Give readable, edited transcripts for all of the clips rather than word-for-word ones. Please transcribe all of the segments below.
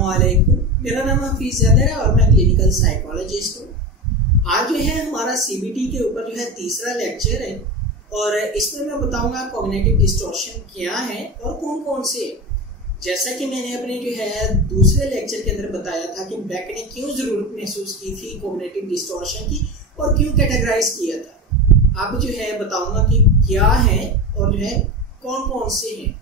अस्सलामुअलैकुम। मेरा नाम हफीज ज़ैद है और मैं क्लिनिकल साइकोलॉजिस्ट हूँ। आज जो है हमारा सीबीटी के ऊपर जो है तीसरा लेक्चर है और इसमें मैं बताऊंगा कॉग्निटिव डिस्टॉर्शन क्या है और कौन कौन से है। जैसा कि मैंने अपने जो है दूसरे लेक्चर के अंदर बताया था कि बेक ने क्यों जरूरत महसूस की थी कॉग्निटिव डिस्टॉर्शन की और क्यों कैटेगराइज किया था। अब जो है बताऊंगा कि क्या है और जो है कौन कौन से हैं।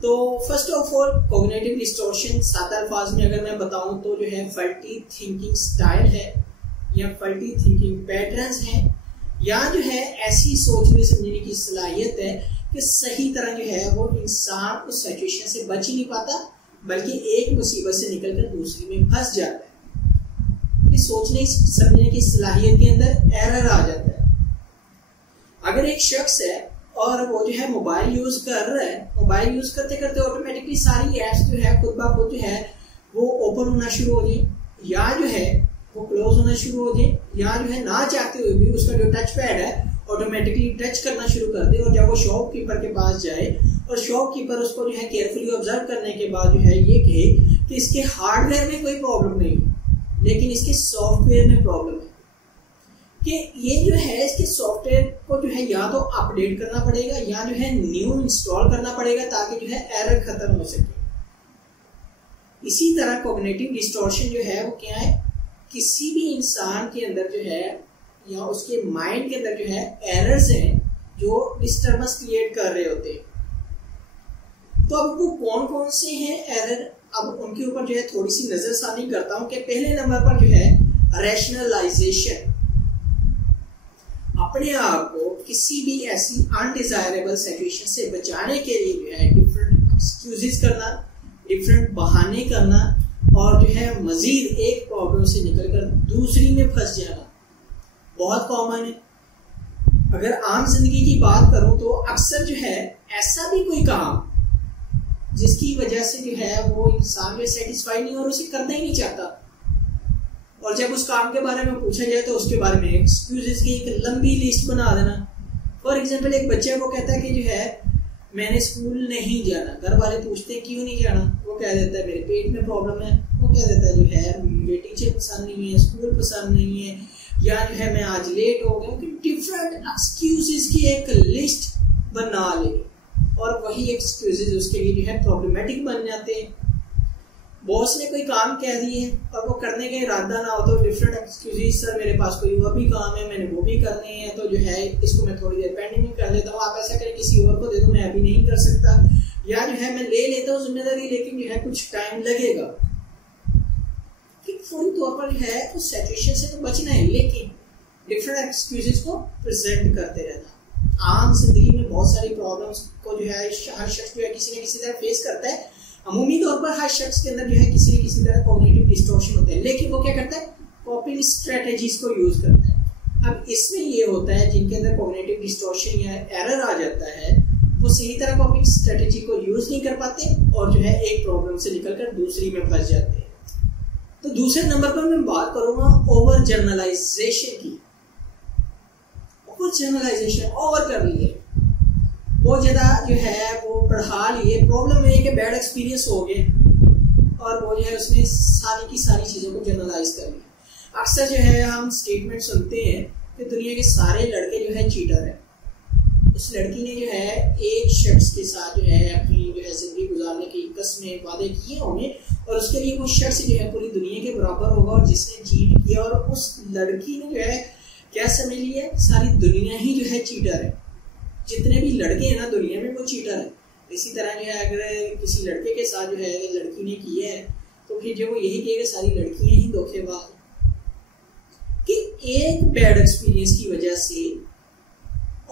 तो first of all cognitive distortion सादा अल्फाज में अगर मैं बताऊं तो जो है फल्टी थिंकिंग स्टाइल है या फल्टी थिंकिंग पैटर्न्स हैं या जो है ऐसी सोचने समझने की सलाहियत है कि सही तरह जो है वो इंसान उस सिचुएशन से बच ही नहीं पाता बल्कि एक मुसीबत से निकलकर दूसरी में फंस जाता है। कि सोचने समझने की सलाहियत के अंदर एरर आ जाता है। अगर एक शख्स है और वो जो है मोबाइल यूज कर रहा है, मोबाइल यूज करते करते ऑटोमेटिकली सारी एप्स जो है खुद ब खुद जो है वो ओपन होना शुरू हो जाए या जो है वो क्लोज होना शुरू हो जाए या जो है ना चाहते हुए भी उसका जो टच पैड है ऑटोमेटिकली टच करना शुरू कर दे। और जब वो शॉपकीपर के पास जाए और शॉपकीपर उसको जो है केयरफुली ऑब्जर्व करने के बाद जो है ये कहे कि इसके हार्डवेयर में कोई प्रॉब्लम नहीं है लेकिन इसके सॉफ्टवेयर में प्रॉब्लम है, कि ये जो है इसके सॉफ्टवेयर को जो है या तो अपडेट करना पड़ेगा या जो है न्यू इंस्टॉल करना पड़ेगा ताकि जो है एरर खत्म हो सके। इसी तरह कॉग्निटिव डिस्टॉर्शन जो है वो क्या है, किसी भी इंसान के अंदर जो है या उसके माइंड के अंदर जो है एरर्स हैं जो डिस्टर्बेंस क्रिएट कर रहे होते हैं। तो अब वो कौन कौन से हैं एरर, अब उनके ऊपर जो है थोड़ी सी नजरसानी करता हूं कि पहले नंबर पर जो है रैशनलाइजेशन, अपने आप को किसी भी ऐसी अनडिजायरेबल सिचुएशन से बचाने के लिए जो है डिफरेंट एक्सक्यूजेस करना, डिफरेंट बहाने करना और जो है मजीद एक प्रॉब्लम से निकलकर दूसरी में फंस जाना बहुत कॉमन है। अगर आम जिंदगी की बात करूं तो अक्सर जो है ऐसा भी कोई काम जिसकी वजह से जो है वो इंसान जो सेटिस्फाई नहीं और उसे करना ही नहीं चाहता और जब उस काम के बारे में पूछा जाए तो उसके बारे में एक्सक्यूजेस की एक लंबी लिस्ट बना देना। फॉर एग्जांपल एक बच्चे को कहता है कि जो है मैंने स्कूल नहीं जाना, घर वाले पूछते हैं क्यों नहीं जाना, वो कह देता है मेरे पेट में प्रॉब्लम है, वो कह देता है जो है मुझे टीचर पसंद नहीं है, स्कूल पसंद नहीं है या जो है मैं आज लेट हो गया। डिफरेंट एक्सक्यूजेस की एक लिस्ट बना ले और वही एक्सक्यूजेस उसके लिए जो है प्रॉब्लमेटिक बन जाते हैं। बॉस ने कोई काम कह दिए और वो करने का इरादा ना हो तो डिफरेंट एक्सक्यूजेस, सर मेरे पास कोई और भी काम है, मैंने वो भी करने हैं तो जो है इसको मैं थोड़ी देर पेंडिंग में कर लेता हूँ, आप ऐसा करें किसी और को दे दो, मैं अभी नहीं कर सकता, या जो है मैं ले लेता हूँ जिम्मेदारी लेकिन जो है कुछ टाइम लगेगा। फौरी तौर पर जो है उस सिचुएशन से तो बचना है लेकिन डिफरेंट एक्सक्यूजेस को प्रेजेंट करते रहना। आम जिंदगी में बहुत सारी प्रॉब्लम्स को जो है हर शख्स जो है किसी न किसी तरह फेस करता है। अमूमी तौर पर हर शख्स के अंदर जो है किसी न किसी तरह कॉग्निटिव डिस्टॉर्शन होता है लेकिन वो क्या करता है, कॉपिंग स्ट्रेटेजीज को यूज करता है। अब इसमें ये होता है जिनके अंदर कॉग्निटिव डिस्टॉर्शन या एरर आ जाता है वो सही तरह कॉपिंग स्ट्रेटेजी को यूज नहीं कर पाते और जो है एक प्रॉब्लम से निकलकर दूसरी में फंस जाते हैं। तो दूसरे नंबर पर मैं बात करूंगा ओवर जर्नलाइजेशन की। ओवर जर्नलाइजेशन, ओवर कर लिए, बहुत ज्यादा जो है वो बढ़ा लिए। प्रॉब्लम है कि बैड एक्सपीरियंस हो गए और वो जो है उसने सारी की सारी चीजों को जर्नलाइज कर लिया। अक्सर जो है हम स्टेटमेंट सुनते हैं कि दुनिया के सारे लड़के जो है चीटर है। उस लड़की ने जो है एक शख्स के साथ जो है अपनी जो है जिंदगी गुजारने की कस्में वादे किए होंगे और उसके लिए वो शख्स जो है पूरी दुनिया के बराबर होगा और जिसने चीट किया और उस लड़की ने जो है क्या समझ लिया, सारी दुनिया ही जो है चीटर है, जितने भी लड़के हैं ना दुनिया में वो चीटर है। इसी तरह जो है अगर किसी लड़के के साथ जो है लड़की ने किया है तो फिर जो वो यही कहेगा सारी लड़कियां ही धोखेबाज। कि एक बैड एक्सपीरियंस की वजह से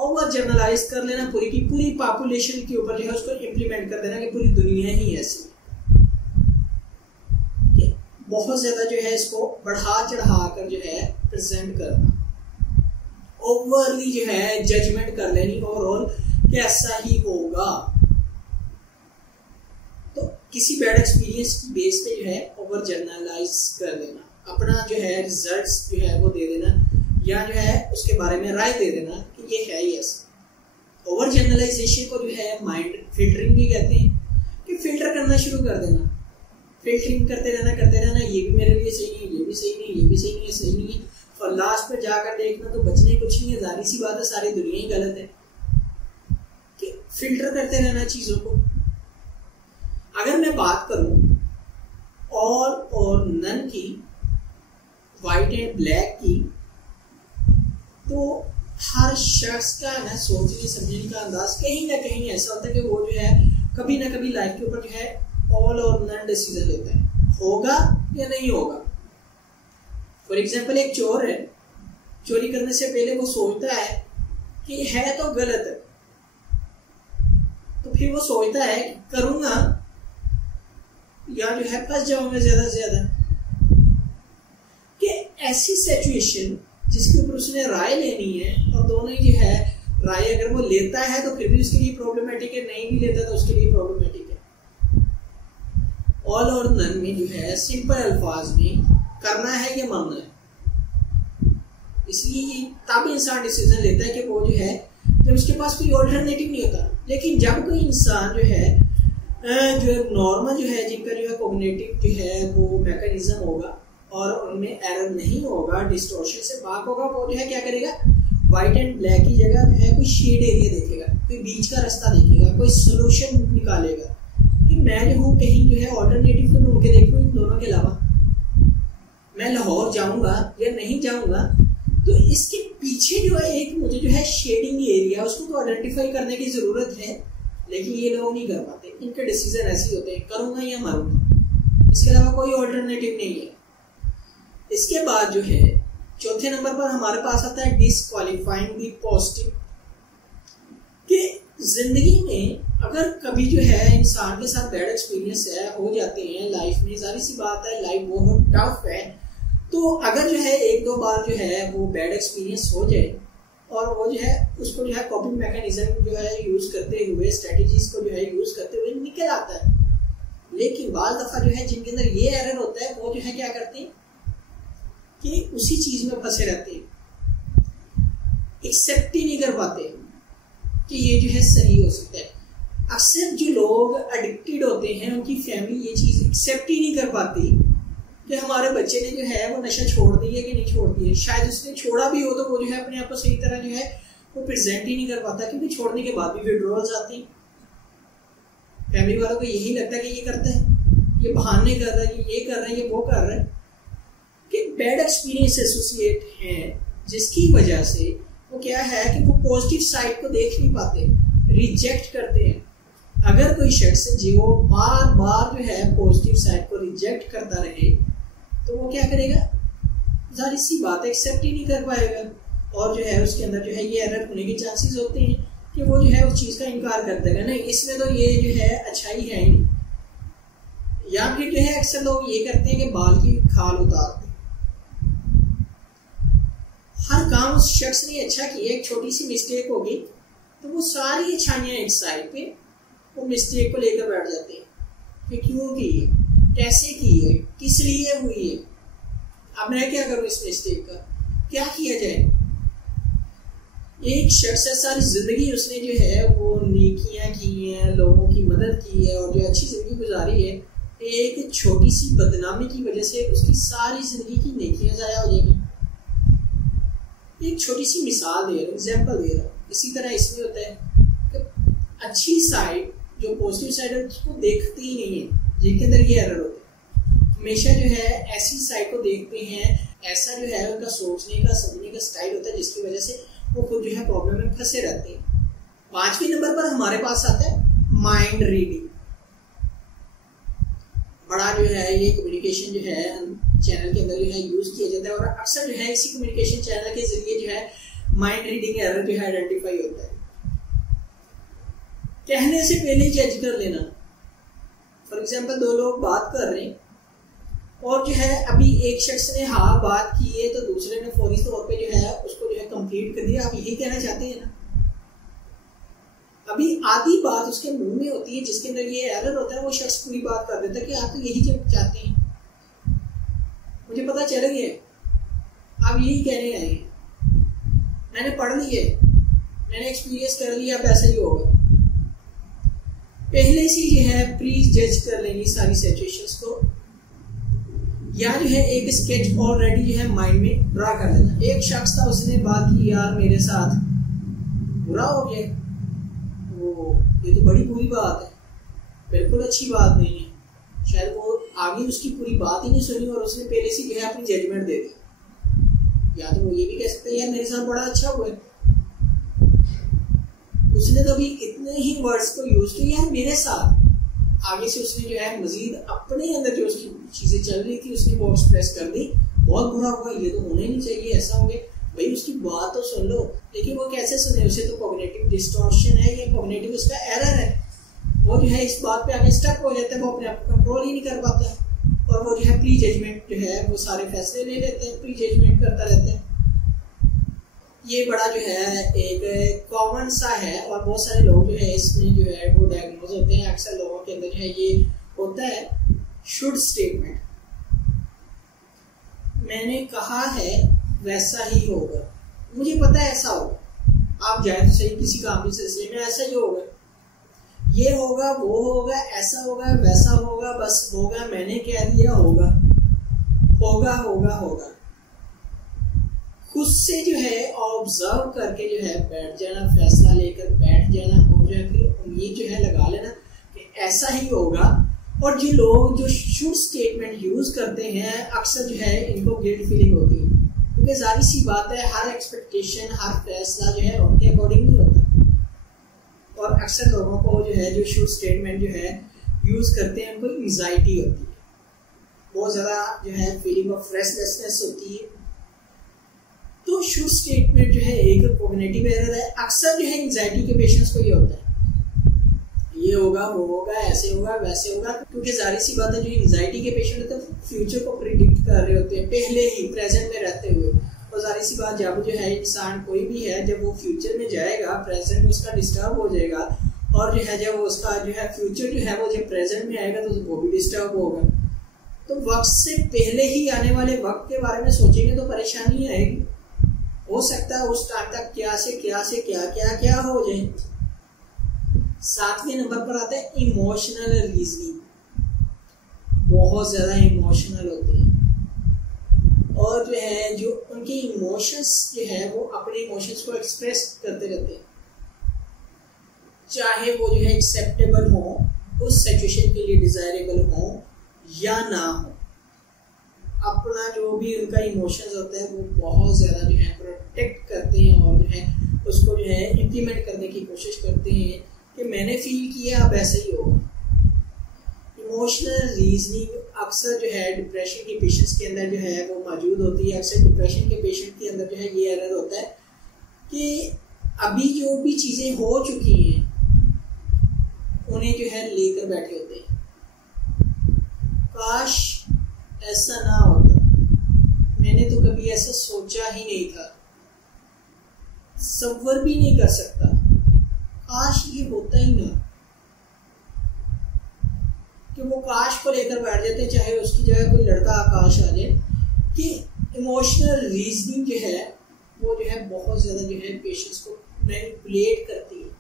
ओवर जर्नलाइज कर लेना पूरी की पूरी पॉपुलेशन के ऊपर जो है उसको इम्प्लीमेंट कर देना कि पूरी दुनिया ही ऐसी है। बहुत ज्यादा जो है इसको बढ़ा चढ़ा कर जो है प्रेजेंट करना, ओवरली जो है जजमेंट कर लेनी ओवरऑल कि ऐसा ही होगा। तो किसी बैड एक्सपीरियंस की बेस पे जो है ओवर जर्नलाइज कर देना, अपना जो है रिजल्ट्स जो है वो दे देना या जो है उसके बारे में राय दे देना कि ये है ही ऐसा। ओवर जर्नलाइजेशन को जो है माइंड फिल्टरिंग भी कहते हैं कि फिल्टर करना शुरू कर देना। फिल्टरिंग करते रहना, ये भी मेरे लिए सही नहीं, ये भी सही नहीं, ये भी सही नहीं है, सही नहीं है, और लास्ट में जाकर देखना तो बचने कुछ नहीं है। जाहिर सी बात है सारी दुनिया ही गलत है कि फिल्टर करते रहना चीजों को। अगर मैं बात करूं ऑल और नन की, व्हाइट एंड ब्लैक की, तो हर शख्स का ना सोचने समझने का अंदाज कहीं ना कहीं ऐसा होता है कि वो जो है कभी ना कभी लाइफ के ऊपर जो है ऑल और नन डिसीजन लेता है, होगा या नहीं होगा। फॉर एग्जाम्पल एक चोर है, चोरी करने से पहले वो सोचता है कि है तो गलत है, तो फिर वो सोचता है कि करूंगा या जो है फंस जाऊंगा ज्यादा से ज्यादा। कि ऐसी सिचुएशन जिसके ऊपर उसने राय लेनी है और दोनों ही जो है राय अगर वो लेता है तो फिर भी उसके लिए प्रॉब्लमेटिक है, नहीं भी लेता तो उसके लिए प्रॉब्लमेटिक है। ऑल और नन में जो है सिंपल अल्फाज में करना है या मानना है, इसलिए तब इंसान डिसीजन लेता है कि वो जो है जब उसके पास कोई ऑल्टरनेटिव नहीं होता। लेकिन जब कोई इंसान जो है नॉर्मल जो है जिनका जो है कॉग्निटिव जो है वो मैकेनिज्म होगा और उनमें एरर नहीं होगा, डिस्टॉर्शन से पाक होगा, वो जो है क्या करेगा, व्हाइट एंड ब्लैक की जगह जो है कोई शेड एरिया देखेगा, कोई बीच का रास्ता देखेगा, कोई सोल्यूशन निकालेगा कि मैं जो हूँ कहीं जो है ऑल्टरनेटिव तो ढूंढ के देखूँ इन दोनों के अलावा, मैं लाहौर जाऊंगा या नहीं जाऊंगा। तो इसके पीछे जो है एक मुझे जो है शेडिंग एरिया उसको तो आइडेंटिफाई करने की जरूरत है, लेकिन ये लोग नहीं कर पाते। इनके डिसीजन ऐसे होते हैं, करूंगा या मारूंगा, इसके अलावा कोई ऑल्टरनेटिव नहीं है। इसके बाद जो है चौथे नंबर पर हमारे पास आता है डिस्क्वालीफाइंग द पॉजिटिव। कि जिंदगी में अगर कभी जो है इंसान के साथ बैड एक्सपीरियंस है हो जाते हैं लाइफ में, जाहिर सी बात है लाइफ बहुत टफ है, तो अगर जो है एक दो बार जो है वो बैड एक्सपीरियंस हो जाए और वो जो है उसको जो है कॉपिंग मैकेनिज्म जो है यूज करते हुए, स्ट्रेटेजीज को जो है यूज करते हुए निकल आता है। लेकिन बार दफा जो है जिनके अंदर ये एरर होता है वो जो है क्या करते हैं कि उसी चीज में फंसे रहते हैं, एक्सेप्ट ही नहीं कर पाते कि ये जो है सही हो सकता है। अक्सर जो लोग एडिक्टेड होते हैं उनकी फैमिली ये चीज एक्सेप्ट ही नहीं कर पाती कि हमारे बच्चे ने जो है वो नशा छोड़ दिया कि नहीं छोड़ दिया। शायद उसने छोड़ा भी हो तो वो जो है अपने आप को सही तरह जो है वो प्रेजेंट ही नहीं कर पाता, क्योंकि छोड़ने के बाद भी विड्रॉल्स आती हैं। फैमिली वालों को यही लगता है कि ये करता है, ये बहाने कर रहा है, ये कर रहा है, ये वो कर रहा है, कि बैड एक्सपीरियंस एसोसिएट हैं जिसकी वजह से वो क्या है कि वो पॉजिटिव साइड को देख नहीं पाते, रिजेक्ट करते हैं। अगर कोई शख्स जो बार बार जो है पॉजिटिव साइड को रिजेक्ट करता रहे तो वो क्या करेगा, जाहिर सी बात है एक्सेप्ट ही नहीं कर पाएगा, और जो है उसके अंदर जो है ये एरर होने के चांसेस होते हैं कि वो जो है उस चीज़ का इनकार कर देगा, नहीं इसमें तो ये जो है अच्छाई है ही नहीं। या फिर जो है अक्सर लोग ये करते हैं कि बाल की खाल उतारते, हर काम उस शख्स ने अच्छा किया, एक छोटी सी मिस्टेक होगी तो वो सारी अच्छाइयाँ एक साइड पे वो मिस्टेक को लेकर बैठ जाते हैं कि क्यों की है, कैसे की है, किस लिए हुई है, अब मैं क्या करूं इस मिस्टेक का, क्या किया जाए। एक शख्स है सारी जिंदगी उसने जो है वो नेकियां की हैं, लोगों की मदद की है और जो अच्छी जिंदगी गुजारी है, एक छोटी सी बदनामी की वजह से उसकी सारी जिंदगी की नेकियां जाया हो जाएगी। एक छोटी सी मिसाल दे रहा हूँ, एग्जाम्पल दे रहा हूँ। इसी तरह इसमें होता है कि अच्छी साइड जो पॉजिटिव साइड है उसको देखते ही नहीं है, जिनके अंदर ये एरर होता है, हमेशा जो है ऐसी साइड को देखते हैं, ऐसा जो है उनका सोचने का समझने का स्टाइल होता है जिसकी वजह से वो खुद जो है प्रॉब्लम में फंसे रहते हैं। 5वें नंबर पर हमारे पास आता है माइंड रीडिंग। बड़ा जो है ये कम्युनिकेशन जो है चैनल के अंदर जो है यूज किया जाता है और अक्सर जो है इसी कम्युनिकेशन चैनल के जरिए जो है माइंड रीडिंग एरर जो है आइडेंटिफाई होता है। कहने से पहले जज कर लेना। फॉर एग्जाम्पल दो लोग बात कर रहे हैं और जो है अभी एक शख्स ने हाँ बात की है तो दूसरे ने फौरी तौर पे जो है उसको जो है कंप्लीट कर दिया। आप यही कहना चाहते हैं ना, अभी आधी बात उसके मुंह में होती है जिसके अंदर ये एरर होता है, वो शख्स पूरी बात कर देता है कि आप तो यही चाहते हैं, मुझे पता चल गया आप यही कहने आए हैं, मैंने पढ़ लिया, मैंने एक्सपीरियंस कर लिया, अब ऐसा ही होगा। पहले से जो है प्री जज कर लेंगे सारी सिचुएशंस को या जो है एक स्केच ऑलरेडी जो है माइंड में ड्रा कर लेना। एक शख्स था, उसने बात की यार मेरे साथ बुरा हो गया, वो ये तो बड़ी बुरी बात है, बिल्कुल अच्छी बात नहीं है। शायद वो आगे उसकी पूरी बात ही नहीं सुनी और उसने पहले से जो है अपनी जजमेंट दे दी। या तो वो ये भी कह सकते हैं यार मेरे साथ बड़ा अच्छा हुआ है, उसने तो अभी इतने ही वर्ड्स को यूज किया यार मेरे साथ। आगे से उसने जो है मजीद अपने अंदर जो उसकी चीजें चल रही थी उसने वो एक्सप्रेस कर दी, बहुत बुरा हुआ, ये तो होना ही नहीं चाहिए, ऐसा हो गया। भाई उसकी बात तो सुन लो, लेकिन वो कैसे सुने, उसे तो कॉग्निटिव डिस्टॉर्शन है, ये कॉग्निटिव उसका एरर है। वो जो है इस बात पे आगे स्टक हो जाता है, वो अपने आप को कंट्रोल ही नहीं कर पाता और वो जो है प्री जजमेंट जो है वो सारे फैसले ले लेते हैं, प्री जजमेंट करता रहता है। ये बड़ा जो है एक कॉमन सा है और बहुत सारे लोग जो है इसमें जो है वो डायग्नोज होते हैं। अक्सर लोगों के अंदर जो है ये होता है शुड स्टेटमेंट। मैंने कहा है वैसा ही होगा, मुझे पता है ऐसा होगा, आप जाए तो सही किसी काम के सिलसिले में, ऐसा ही होगा, ये होगा वो होगा, ऐसा होगा वैसा होगा, बस होगा, मैंने कह दिया होगा, होगा होगा होगा। खुद से जो है ऑब्जर्व करके जो है बैठ जाना, फैसला लेकर बैठ जाना और जो है फिर उम्मीद जो है लगा लेना कि ऐसा ही होगा। और जो लोग जो शुड स्टेटमेंट यूज करते हैं अक्सर जो है इनको गिल्ट फीलिंग होती है, क्योंकि जाहिर सी बात है हर एक्सपेक्टेशन हर फैसला जो है उनके अकॉर्डिंग नहीं होता। और अक्सर लोगों को जो है जो शुड स्टेटमेंट जो है यूज करते हैं उनको एंजाइटी होती है, बहुत ज़्यादा जो है फीलिंग ऑफ रेस्टलेसनेस होती है। तो शुड स्टेटमेंट जो है एक कॉग्निटिव एरर है। अक्सर जो है एंजाइटी के पेशेंट्स को ये होता है ये होगा वो होगा, ऐसे होगा वैसे होगा, क्योंकि जाहिर सी बात है जो एंजाइटी के पेशेंट होते हैं फ्यूचर को प्रिडिक्ट कर रहे होते हैं पहले ही प्रेजेंट में रहते हुए। और जाहिर सी बात जब जो है इंसान कोई भी है जब वो फ्यूचर में जाएगा प्रेजेंट में उसका डिस्टर्ब हो जाएगा, और जो है जब उसका जो है फ्यूचर जो है वो जब प्रेजेंट में आएगा तो वो भी डिस्टर्ब होगा। तो वक्त से पहले ही आने वाले वक्त के बारे में सोचेंगे तो परेशानी आएगी। हो सकता है उस टाइम तक क्या से क्या हो जाए। 7वें नंबर पर आता है इमोशनल रीजनिंग। बहुत ज्यादा इमोशनल होते हैं और जो है जो उनके इमोशंस जो है वो अपने इमोशंस को एक्सप्रेस करते रहते हैं, चाहे वो जो है एक्सेप्टेबल हो, उस सिचुएशन के लिए डिजायरेबल हो या ना हो। अपना जो भी उनका इमोशंस होता है वो बहुत ज़्यादा जो है प्रोटेक्ट करते हैं और जो है उसको जो है इम्प्लीमेंट करने की कोशिश करते हैं कि मैंने फील किया अब ऐसा ही होगा। इमोशनल रीजनिंग अक्सर जो है डिप्रेशन के पेशेंट्स के अंदर जो है वो मौजूद होती है। अक्सर डिप्रेशन के पेशेंट के अंदर जो है ये एरर होता है कि अभी जो भी चीज़ें हो चुकी हैं उन्हें जो है लेकर बैठे होते हैं, काश ऐसा ना होता, मैंने तो कभी ऐसा सोचा ही नहीं था, तसव्वुर भी नहीं कर सकता, काश ये होता ही ना। कि वो काश को लेकर बैठ जाते, चाहे उसकी जगह कोई लड़का आकाश आ जाए। कि इमोशनल रीजनिंग जो है वो जो है बहुत ज़्यादा जो है पेशेंट्स को मैनिपुलेट करती है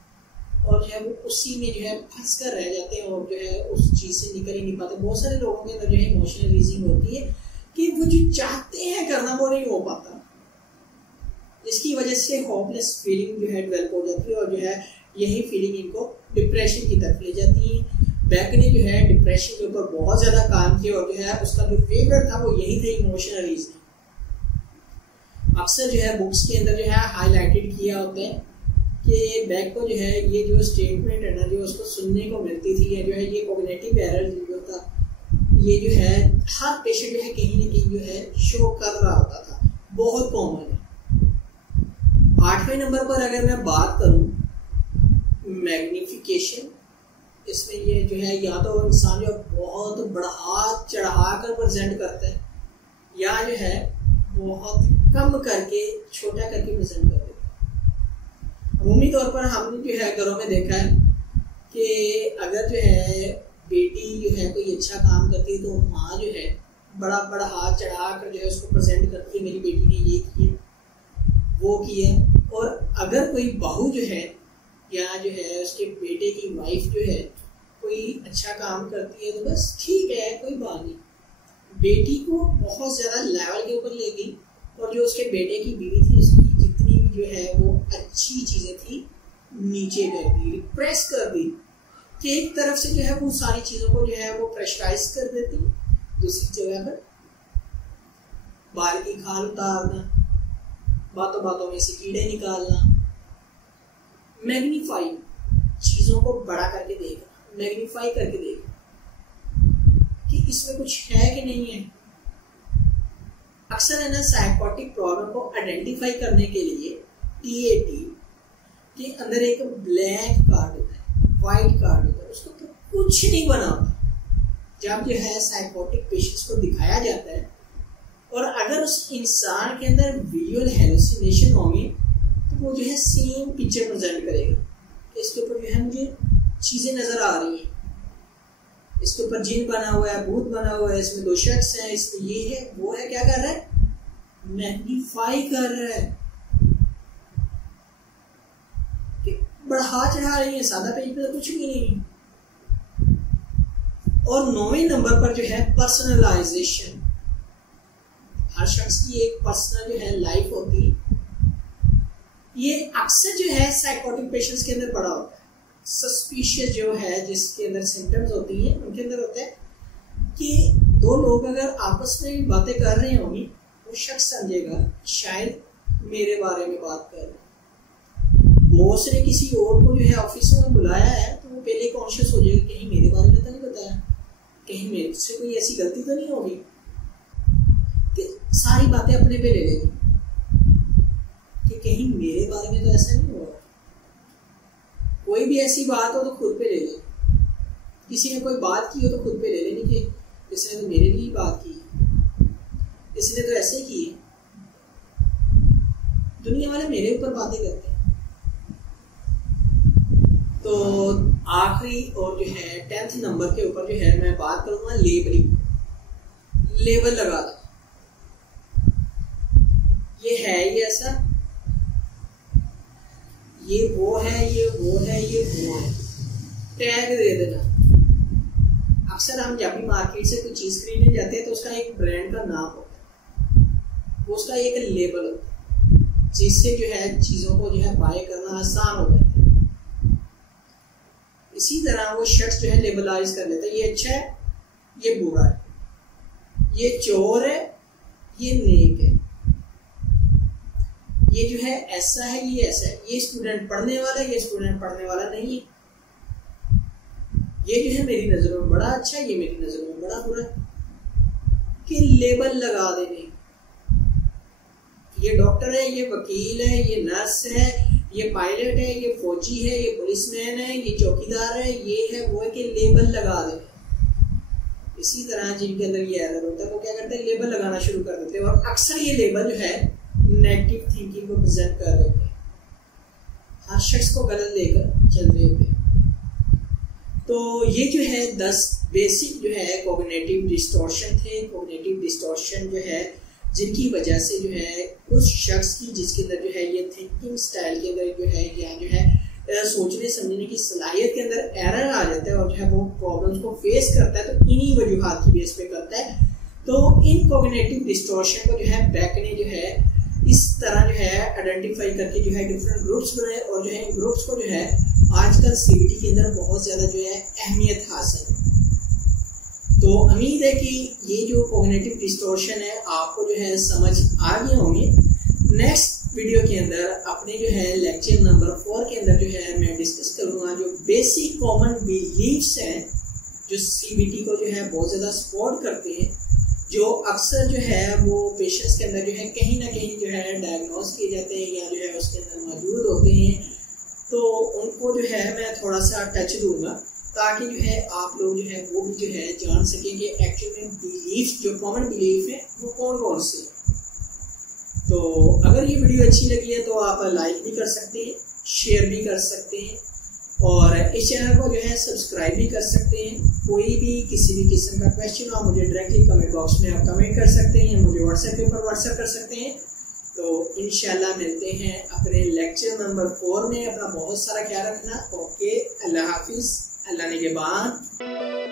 और जो है वो उसी में जो है फंस कर रह जाते हैं और जो है उस चीज़ से निकल ही नहीं पाते। बहुत सारे लोगों के अंदर जो है इमोशनल रीजनिंग होती है कि वो जो चाहते हैं करना वो नहीं हो पाता, इसकी वजह से होपलेस फीलिंग जो है डेवलप हो जाती है और जो है यही फीलिंग इनको डिप्रेशन की तरफ ले जाती है। बैक ने जो है डिप्रेशन के ऊपर बहुत ज़्यादा काम किया और जो है उसका जो फेवरेट था वो यही था इमोशनल रीजनिंग। अक्सर जो है बुक्स के अंदर जो है हाईलाइटेड किया होता है कि बैक को जो है ये जो स्टेटमेंट है ना जो उसको सुनने को मिलती थी, जो है ये कॉग्निटिव एरर जो था ये जो है हर पेशेंट जो है कहीं ना कहीं जो है शो कर रहा होता था, बहुत कॉमन है। 8वें नंबर पर अगर मैं बात करूं मैग्निफिकेशन, इसमें ये जो है या तो इंसान जो बहुत बढ़ा चढ़ा कर प्रेजेंट करता है या जो है बहुत कम करके छोटा करके प्रेजेंट कर देता है। अमूमी तौर पर हमने जो है घरों में देखा है कि अगर जो है बेटी जो है कोई अच्छा काम करती है तो माँ जो है बड़ा बड़ा हाथ चढ़ा कर जो है उसको प्रेजेंट करती है, मेरी बेटी ने ये किया वो किया। और अगर कोई बहू जो है या जो है उसके बेटे की वाइफ जो है कोई अच्छा काम करती है तो बस ठीक है कोई बात नहीं, बेटी को बहुत ज़्यादा लेवल के ऊपर ले गई और जो उसके बेटे की बीवी थी उसकी जितनी भी जो है वो अच्छी चीज़ें थी नीचे कर दी, रिप्रेस कर दी। कि एक तरफ से जो है वो सारी चीज़ों को जो है वो प्रेशराइज कर देती, दूसरी जगह पर बाल की खाल उतारना, बातों बातों में से कीड़े निकालना, मैग्नीफाई, चीज़ों को बड़ा करके देखना, मैग्नीफाई करके देखना कि इसमें कुछ है कि नहीं है। अक्सर है ना साइकोटिक प्रॉब्लम को आइडेंटिफाई करने के लिए TAT के अंदर एक ब्लैक कार्ड होता है, व्हाइट कार्ड होता है, उसको तो कुछ नहीं बना होता। जब जो है साइकोटिक पेशेंट्स को दिखाया जाता है और अगर उस इंसान के अंदर विजुअल हेलुसिनेशन होंगे तो वो जो है सेम पिक्चर प्रेजेंट करेगा। इसके ऊपर जो है मुझे चीज़ें नज़र आ रही हैं, इसके ऊपर जिन बना हुआ है, भूत बना हुआ है, इसमें 2 शख्स हैं, इसमें ये है वो है, क्या कर रहा है? मैग्नीफाई कर रहा है, बढ़ा चढ़ा रही है। सादा पेज पे तो कुछ भी नहीं है। और 9वें नंबर पर जो है पर्सनलाइजेशन, हर शख्स की एक पर्सनल जो है लाइफ होती है। ये अक्सर जो है साइकोटिक पेशेंट्स के अंदर पड़ा होता है। सस्पिशियस जो है जिसके अंदर सिम्टम्स होती हैं उनके अंदर होता है कि 2 लोग अगर आपस में बातें कर रहे होंगे वो शख्स समझेगा शायद मेरे बारे में बात कर रहे हैं। बॉस ने किसी और को जो है ऑफिस में बुलाया है तो वो पहले कॉन्शियस हो जाएगा कहीं मेरे बारे में तो नहीं बताया, कहीं मेरे से कोई ऐसी गलती तो नहीं होगी, कि सारी बातें अपने पे ले लेंगे कि कहीं मेरे बारे में तो ऐसा नहीं हुआ। कोई भी ऐसी बात हो तो खुद पे ले ले, किसी ने कोई बात की हो तो खुद पे ले लेनी कि इसने तो मेरे लिए बात की, इसने तो ऐसे की है। दुनिया वाले मेरे ऊपर बातें करते हैं। तो आखिरी और जो है 10th नंबर के ऊपर जो है मैं बात करूंगा लेबलिंग, लेबल लगा दो। ये है ये ऐसा, ये वो है, ये वो है, ये वो है, टैग दे देना। अक्सर हम जब भी मार्केट से कोई चीज खरीदने जाते हैं तो उसका एक ब्रांड का नाम होता है, वो उसका एक लेबल होता है, जिससे जो है चीजों को जो है बाय करना आसान हो जाता है। इसी तरह वो शख्स जो है लेबलाइज कर लेता है, ये अच्छा है, ये बुरा है, ये चोर है, ये नेक है, ये जो है ऐसा है, ये ऐसा है, ये स्टूडेंट पढ़ने वाला है, ये स्टूडेंट पढ़ने वाला नहीं है, ये जो है मेरी नजरों में बड़ा अच्छा है, ये मेरी नजरों में बड़ा बुरा है। कि लेबल लगा देने, ये डॉक्टर है, ये वकील है, ये नर्स है, ये पायलट है, ये फौजी है, ये पुलिसमैन है, ये चौकीदार है, ये है वो है, कि लेबल लगा देने। इसी तरह जिनके अंदर ये एरर होता है वो क्या करते हैं, लेबल लगाना शुरू कर देते हैं। और अक्सर ये लेबल जो है नेगेटिव थिंकिंग को प्रेजेंट कर देते हैं, हर शख्स को गलत लेकर चल रहे होते हैं। तो ये जो है 10 बेसिक जो है कॉग्निटिव डिस्टॉर्शन थे। कॉग्निटिव डिस्टॉर्शन जो है जिनकी वजह से जो है उस शख्स की जिसके अंदर जो है ये थिंकिंग स्टाइल के अंदर जो है या जो है सोचने समझने की सलाहियत के अंदर एरर आ जाता है और जो है वो प्रॉब्लम्स को फेस करता है, तो इन्हीं वजूहात की बेस पे करता है। तो इन कॉग्निटिव डिस्टॉर्शन को जो है बैक ने जो है इस तरह जो है आइडेंटिफाई करके जो है डिफरेंट ग्रुप्स बनाए और जो है इन ग्रुप्स को जो है आजकल CBT के अंदर बहुत ज्यादा जो है अहमियत हासिल है। तो उम्मीद है कि ये जो कॉग्निटिव डिस्टॉर्शन है आपको जो है समझ आ गए होंगे। नेक्स्ट वीडियो के अंदर अपने जो है लेक्चर नंबर 4 के अंदर जो है मैं डिस्कस करूंगा जो बेसिक कॉमन बिलीव्स हैं जो CBT को जो है बहुत ज़्यादा सपोर्ट करते हैं, जो अक्सर जो है वो पेशेंट्स के अंदर जो है कहीं ना कहीं जो है डायग्नोज किए जाते हैं या जो है उसके अंदर मौजूद होते हैं। तो उनको जो है मैं थोड़ा सा टच दूंगा ताकि जो है आप लोग जो है वो भी जो है जान सकें कि एक्चुअल में बिलीफ जो कॉमन बिलीफ है वो कौन कौन से है। तो अगर ये वीडियो अच्छी लगी है तो आप लाइक भी कर सकते हैं, शेयर भी कर सकते हैं और इस चैनल को जो है सब्सक्राइब भी कर सकते हैं। कोई भी किसी भी किस्म का क्वेश्चन हो मुझे डायरेक्टली कमेंट बॉक्स में आप कमेंट कर सकते हैं या मुझे व्हाट्सएप के ऊपर व्हाट्सएप कर सकते हैं। तो इंशाल्लाह मिलते हैं अपने लेक्चर नंबर 4 में। अपना बहुत सारा ख्याल रखना। ओके, अल्लाह हाफिज, अल्लाह निगहबान।